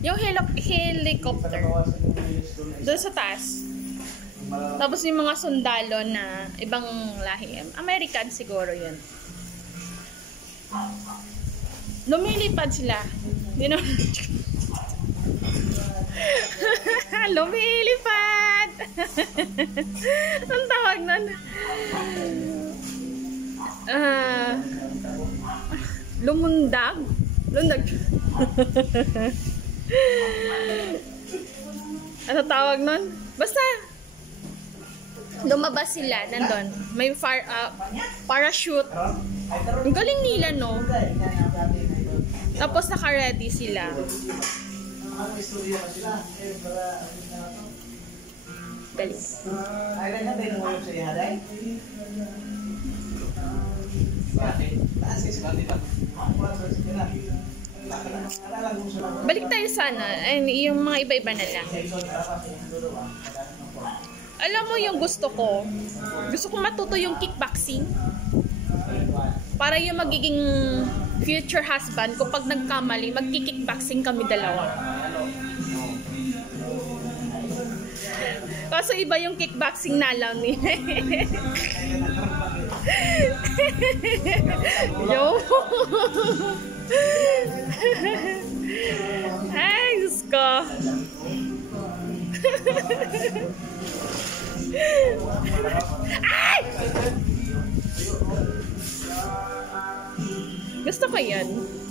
Yung helicopter. Doon sa taas. Tapos yung mga sundalo na ibang lahi. American siguro yun. Lumilipad sila. You know? Lumilipad! Ang tawag nun? Lumundag? Lundag. Ano tawag nun? Basta lumabas sila, nandun. May parachute. Ang galing nila, no? Tapos naka-ready sila. Galing. Balik tayo sana. Yung mga iba-iba na lang. Alam mo yung gusto ko matuto yung kickboxing. Para yung magiging future husband ko, pag nagkamali, magki-kickboxing kami dalawa. Kaso iba yung kickboxing na lang ni. Yo. Ay, Diyos ko. Ay! Gusto ko yan.